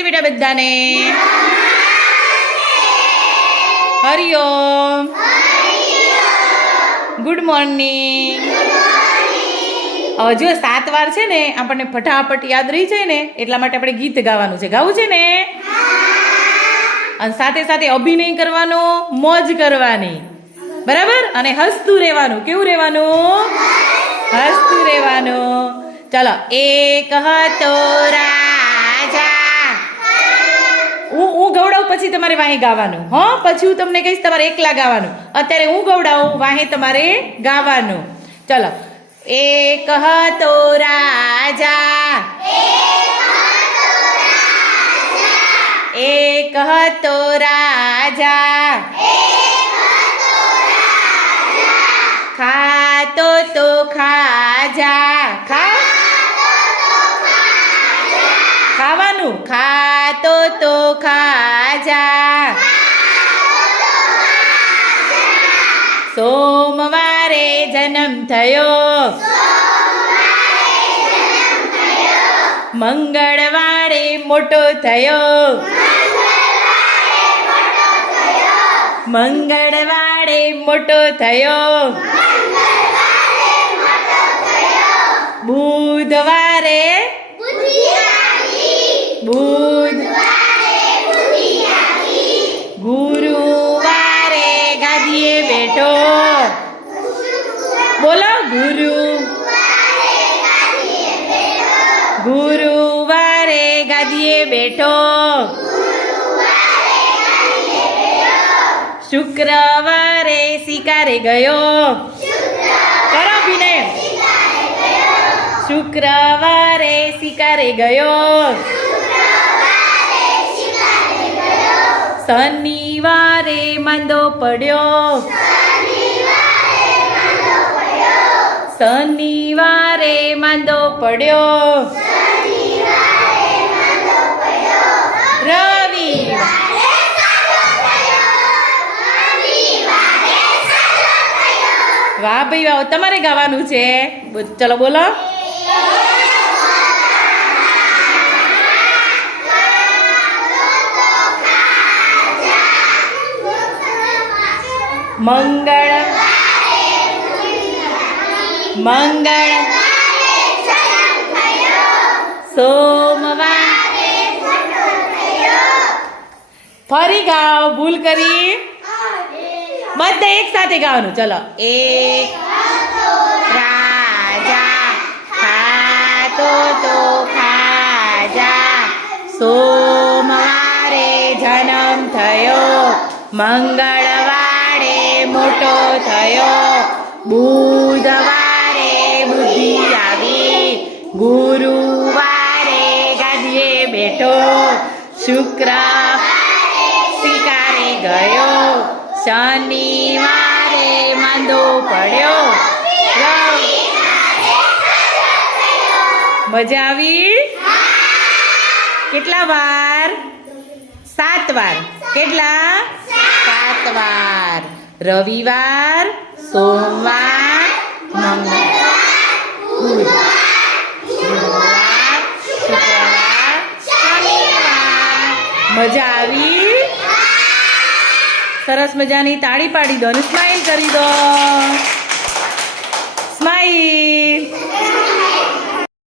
નમસ્તે બેટા બધાને. હરિઓમ ગુડ મોર્નિંગ હવે જો સાત વાર છે ને, આપણને ફટાફટ યાદ રહી જાય ને, એટલા માટે આપણે ગીત ગાવાનું છે. ગાવું છે ને? અને સાથે સાથે અભિનય કરવાનો, મોજ કરવાની. બરાબર? અને હસતું રહેવાનું. કેવું રહેવાનું? હસતું રહેવાનું. ચલો, એક હતો રાજા હું હું ગવડાવું પછી તમારે વાહે ગાવાનું. હો, પછી હું તમને કહીશ તમારે એકલા ગાવાનું. અત્યારે હું ગવડાવું વાહે તમારે ગાવાનું. ચલો. એક હતો રાજા. એક હતો રાજા. ખાતો તો ખાજા. ખા? ખાવાનું. ખાતો તો ખાજા સોમવારે જન્મ થયો. મંગળવારે મોટો થયો. મંગળવારે મોટો થયો. બુધવારે બુધ ગુરુ ગુરુવારે ગાદીએ બેઠો. શુક્રવારે શિકારે ગયો. કરો વિનય શુક્રવારે શિકારે ગયો. શનિવારે માંદો પડ્યો. શનિવારે માંદો પડ્યો. વાહ ભાઈ વાહ તમારે ગાવાનું છે? ચલો બોલો. મંગળ મંગળ સોમવાર. ફરી ગાઓ, ભૂલ કરી. બધા એક સાથે ગાવાનું. ચલો. એક રાજા ખાતો તો ખાજા. સોમવારે જન્મ થયો. મંગળવારે મોટો થયો. બુધવારે શુક્ર શિકારે ગયો. શનિવારે માંદો પડ્યો. મજા આવી? કેટલા વાર? સાત વાર. કેટલા? સાત વાર. રવિવાર, સોમવાર, મંગળવાર ગુરુવાર શુક્રવાર શનિવાર મજા આવી? સરસ મજાની તાળી પાડી દો અને સ્માઈલ કરી દો. સ્માઈલ